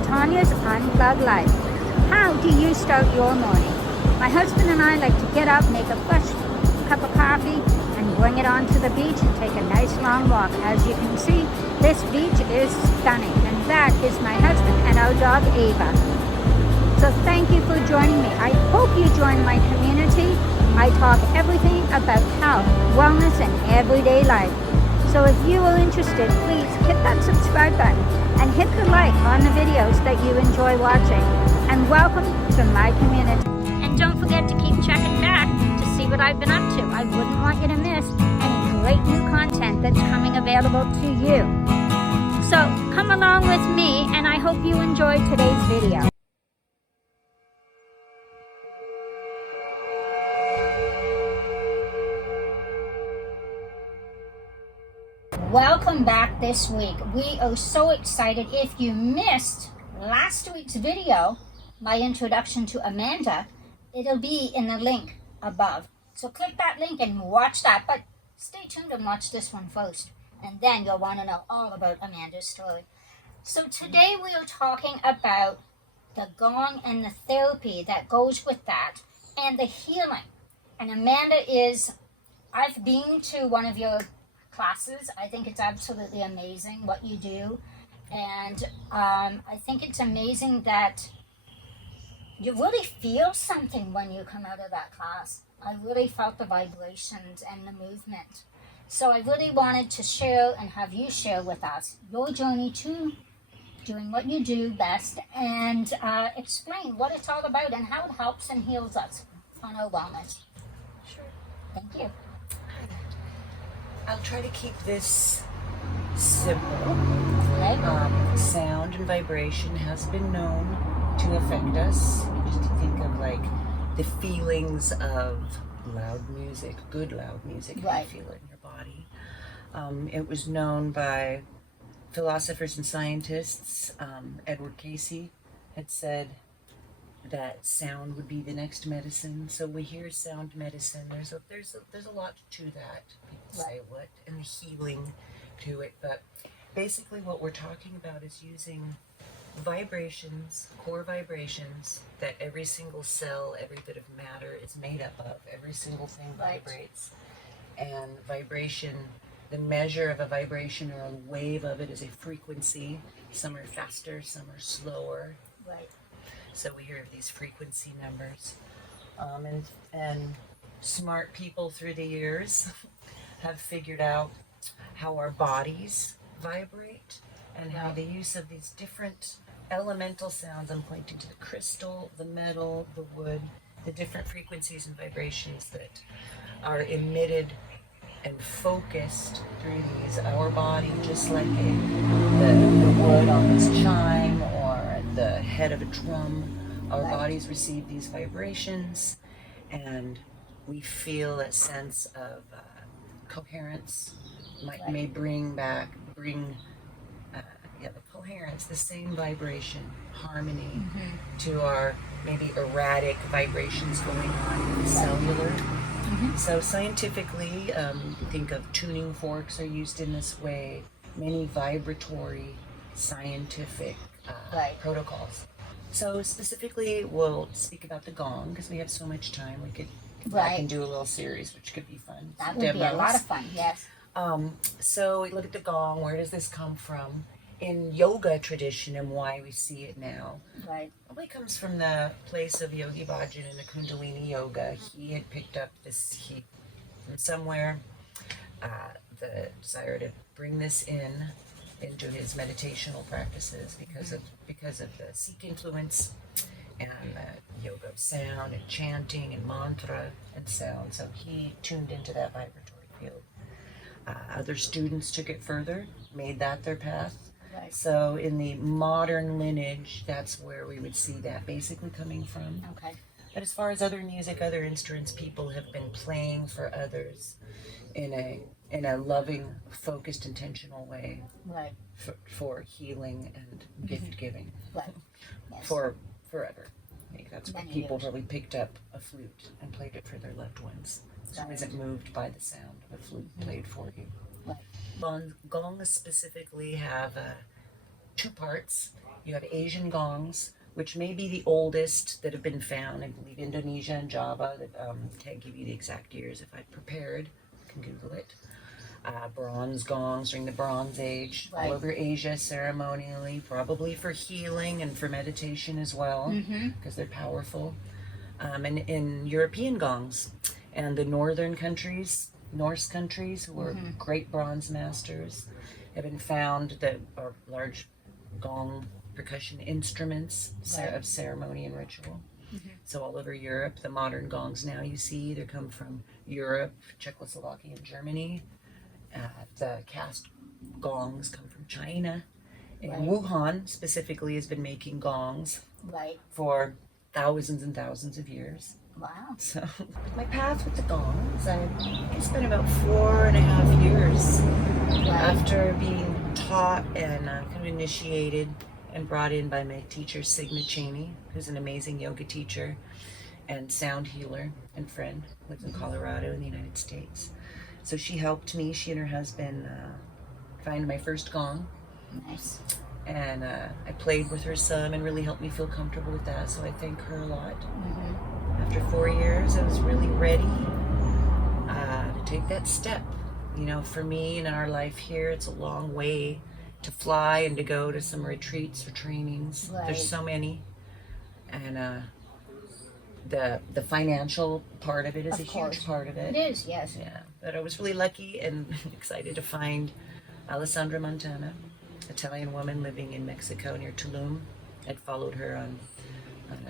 to Tanya's Unplugged Life. How do you start your morning? My husband and I like to get up, make a fresh cup of coffee, and bring it onto the beach and take a nice long walk. As you can see, this beach is stunning, and that is my husband and our dog Ava. So thank you for joining me. I hope you join my community. I talk everything about health, wellness, and everyday life. So if you are interested, please hit that subscribe button and hit the like on the videos that you enjoy watching. And welcome to my community. And don't forget to keep checking back to see what I've been up to. I wouldn't want you to miss any great new content that's coming available to you. So come along with me, and I hope you enjoyed today's video. Welcome back this week. We are so excited. If you missed last week's video, my introduction to Amanda, it'll be in the link above. So click that link and watch that. But stay tuned and watch this one first. And then you'll want to know all about Amanda's story. So today we are talking about the gong and the therapy that goes with that and the healing. And Amanda I've been to one of your classes. I think it's absolutely amazing what you do. And I think it's amazing that you really feel something when you come out of that class. I really felt the vibrations and the movement. So I really wanted to share and have you share with us your journey to doing what you do best and explain what it's all about and how it helps and heals us on our wellness. Sure. Thank you. I'll try to keep this simple. Okay. Sound and vibration has been known to affect us. Just to think of like the feelings of loud music, good loud music, Right. you feel it in your body. It was known by philosophers and scientists. Edward Casey had said that sound would be the next medicine. So we hear sound medicine. There's a lot to that. People say what and the healing to it, but basically what we're talking about is using vibrations, core vibrations that every single cell, every bit of matter is made up of. Every single thing vibrates. And vibration, the measure of a vibration or a wave of it is a frequency. Some are faster, some are slower. Right. So we hear of these frequency numbers. And smart people through the years have figured out how our bodies vibrate and how the use of these different elemental sounds, I'm pointing to the crystal, the metal, the wood, the different frequencies and vibrations that are emitted and focused through these, our body, just like the wood on this chime or the head of a drum, our bodies receive these vibrations and we feel a sense of coherence, may bring the coherence, the same vibration, harmony to our maybe erratic vibrations going on in the cellular. So scientifically, think of tuning forks are used in this way, many vibratory scientific protocols. So specifically, we'll speak about the gong because we have so much time. We could I can do a little series, which could be fun. That would be a lot of fun, yes. So we look at the gong. Where does this come from? In yoga tradition and why we see it now. Right. It probably comes from the place of Yogi Bhajan and the Kundalini yoga. He had picked up this heat from somewhere, the desire to bring this into his meditational practices because of the Sikh influence and the yoga of sound and chanting and mantra and sound. So he tuned into that vibratory field. Other students took it further, made that their path. Right. So in the modern lineage, that's where we would see that basically coming from. Okay. But as far as other music, other instruments, people have been playing for others in a loving, focused, intentional way. Right. For healing and gift giving. Right. Yes. For forever. I think that's where people years. really picked up a flute and played it for their loved ones. So Right. isn't moved by the sound of a flute played for you. Right. Gongs specifically have two parts. You have Asian gongs, which may be the oldest that have been found. I believe Indonesia and Java. Can't give you the exact years if I prepared. You can Google it. Bronze gongs during the Bronze Age, all over Asia, ceremonially, probably for healing and for meditation as well, because they're powerful. And in European gongs, and the northern countries, Norse countries, who were great bronze masters, have been found that are large gong percussion instruments of ceremony and ritual. So all over Europe, the modern gongs now you see either come from Europe, Czechoslovakia, and Germany. The cast gongs come from China. And Wuhan specifically has been making gongs for thousands and thousands of years. Wow. So my path with the gongs, I spent about 4.5 years after being taught and kind of initiated and brought in by my teacher, Signa Cheney, who's an amazing yoga teacher and sound healer and friend, lives in Colorado in the United States. So she helped me, she and her husband, find my first gong. Nice. And I played with her some and really helped me feel comfortable with that, so I thank her a lot. After 4 years, I was really ready to take that step. You know, for me and in our life here, it's a long way to fly and to go to some retreats or trainings. There's so many. And the financial part of it is a huge part of it. It is, yes. Yeah, but I was really lucky and excited to find Alessandra Montana, Italian woman living in Mexico near Tulum. I'd followed her on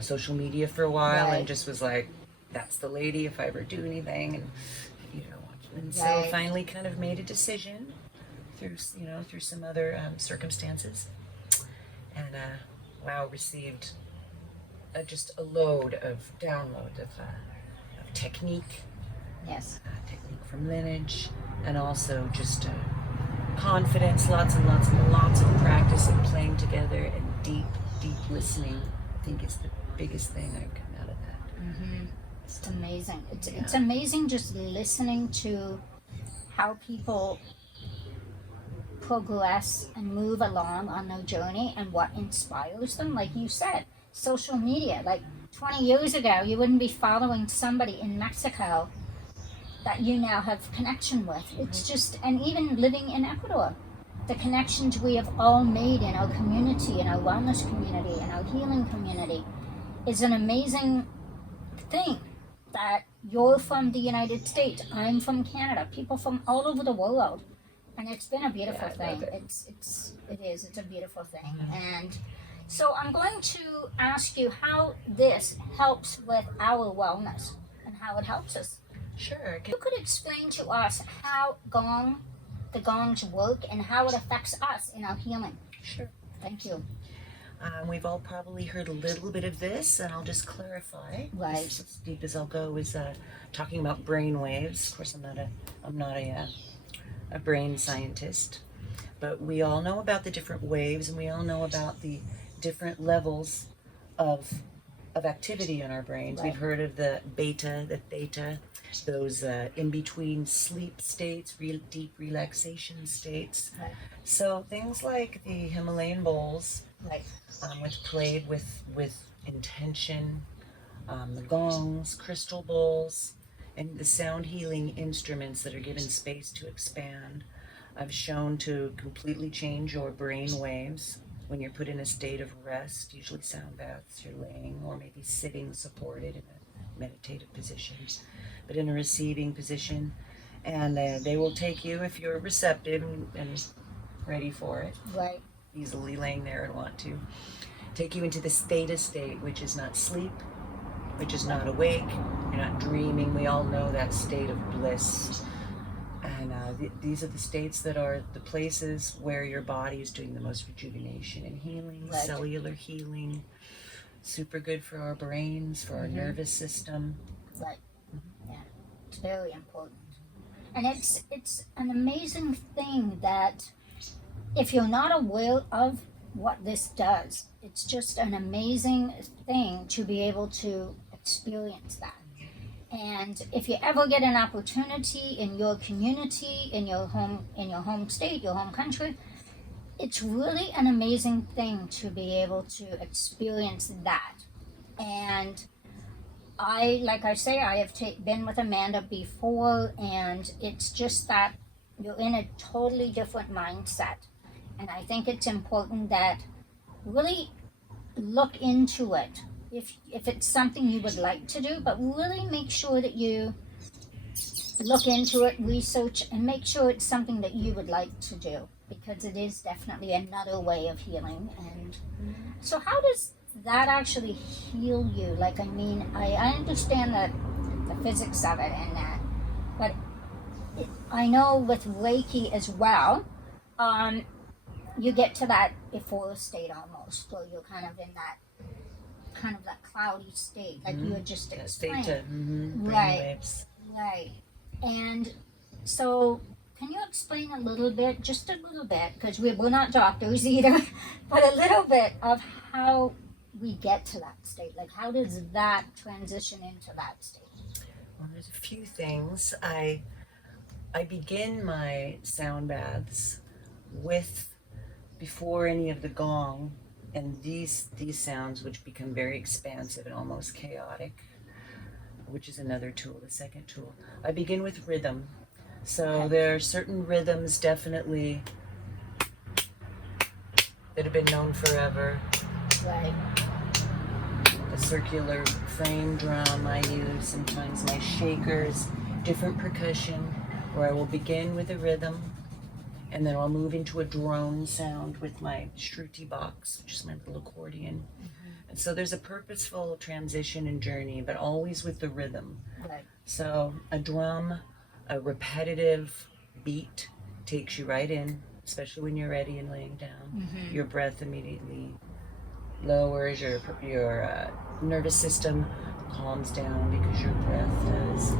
social media for a while and just was like, that's the lady if I ever do anything, and so finally kind of made a decision through some other circumstances, and received just a download of technique, technique from lineage, and also just confidence, lots and lots and lots of practice and playing together and deep listening. I think it's the biggest thing I've come out of that. It's amazing. It's amazing just listening to how people progress and move along on their journey and what inspires them. Like you said, social media. Like 20 years ago, you wouldn't be following somebody in Mexico that you now have connection with. It's just, and even living in Ecuador, the connections we have all made in our community, in our wellness community, in our healing community, is an amazing thing. That you're from the United States, I'm from Canada, people from all over the world, and it's been a beautiful thing. It's a beautiful thing. And so I'm going to ask you how this helps with our wellness and how it helps us. Sure. You could explain to us how the gongs work and how it affects us in our healing. Sure. Thank you. We've all probably heard a little bit of this, and I'll just clarify. As deep as I'll go is talking about brain waves. Of course, I'm not a brain scientist, but we all know about the different waves, and we all know about the different levels of activity in our brains. We've heard of the theta, those in between sleep states, real deep relaxation states. So things like the Himalayan bowls, played with intention, the gongs, crystal bowls, and the sound healing instruments that are given space to expand, I've shown to completely change your brain waves when you're put in a state of rest, usually sound baths, you're laying or maybe sitting supported in a meditative position, but in a receiving position, and they will take you, if you're receptive and ready for it, easily laying there and want to, take you into this theta state, which is not sleep, which is not awake, you're not dreaming. We all know that state of bliss. And these are the states that are the places where your body is doing the most rejuvenation and healing, cellular healing, super good for our brains, for our nervous system. Yeah, it's very important. And it's an amazing thing that if you're not aware of what this does, it's just an amazing thing to be able to experience that. And if you ever get an opportunity in your community, in your home state, your home country, it's really an amazing thing to be able to experience that. And like I say, I have been with Amanda before, and it's just that you're in a totally different mindset. And I think it's important that really look into it if it's something you would like to do, but really make sure that you look into it, research, and make sure it's something that you would like to do, because it is definitely another way of healing. And so how does that actually heal you? Like, I mean, I understand the physics of it and that, but I know with Reiki as well, you get to that euphoric state almost, or you're kind of in that cloudy state, like you had just explained. State to Right, brainwaves. right. And so, can you explain a little bit, just a little bit, because we're not doctors either, but a little bit of how we get to that state? Like, how does that transition into that state? Well, there's a few things. I begin my sound baths with, before any of the gong and these sounds, which become very expansive and almost chaotic, which is another tool, the second tool. I begin with rhythm. So there are certain rhythms definitely that have been known forever. Right. The circular frame drum I use, sometimes my shakers, different percussion, where I will begin with a rhythm, and then I'll move into a drone sound with my shruti box, which is my little accordion. And so there's a purposeful transition and journey, but always with the rhythm. Right. So a drum, a repetitive beat takes you right in, especially when you're ready and laying down. Your breath immediately lowers, your nervous system calms down because your breath is.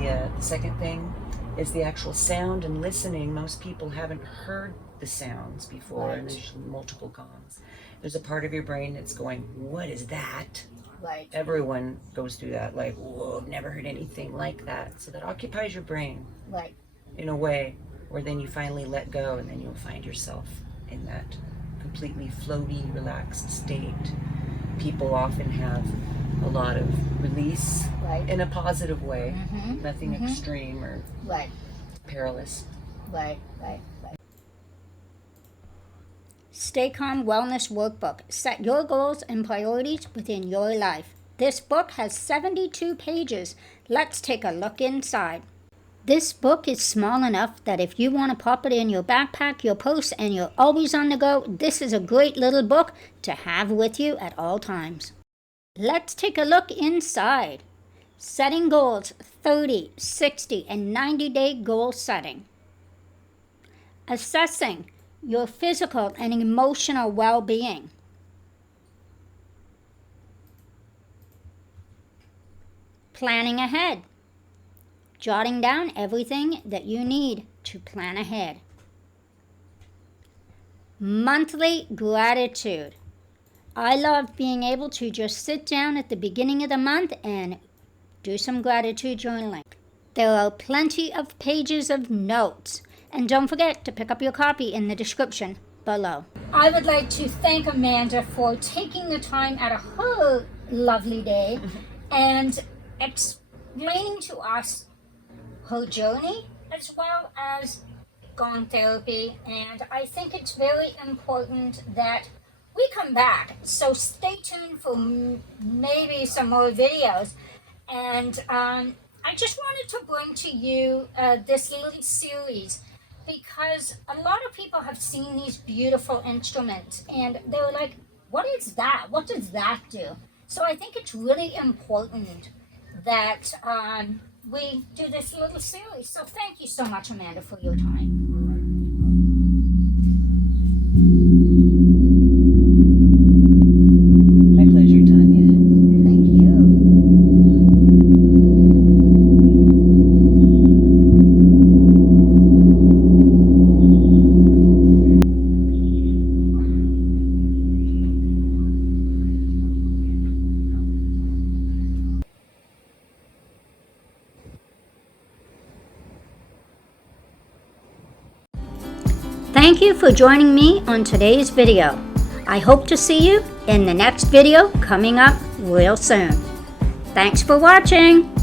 The second thing is the actual sound and listening. Most people haven't heard the sounds before, and there's multiple gongs. There's a part of your brain that's going, what is that? Right. Everyone goes through that, like, whoa, I've never heard anything like that. So that occupies your brain. Right. In a way where then you finally let go, and then you'll find yourself in that completely floaty, relaxed state. People often have a lot of release in a positive way, nothing extreme or perilous. Right. Stay Calm Wellness Workbook. Set your goals and priorities within your life. This book has 72 pages. Let's take a look inside. This book is small enough that if you want to pop it in your backpack, your purse, and you're always on the go, this is a great little book to have with you at all times. Let's take a look inside. Setting goals, 30, 60, and 90-day goal setting. Assessing your physical and emotional well-being. Planning ahead. Jotting down everything that you need to plan ahead. Monthly gratitude. I love being able to just sit down at the beginning of the month and do some gratitude journaling. There are plenty of pages of notes. And don't forget to pick up your copy in the description below. I would like to thank Amanda for taking the time out of her lovely day and explaining to us her journey as well as Gong therapy. And I think it's very important that we come back. So stay tuned for maybe some more videos. And I just wanted to bring to you this little series, because a lot of people have seen these beautiful instruments and they're like, what is that? What does that do? So I think it's really important that we do this little series. So thank you so much, Amanda, for your time. My pleasure, Tanya. Thank you. Thank you for joining me on today's video. I hope to see you in the next video coming up real soon. Thanks for watching.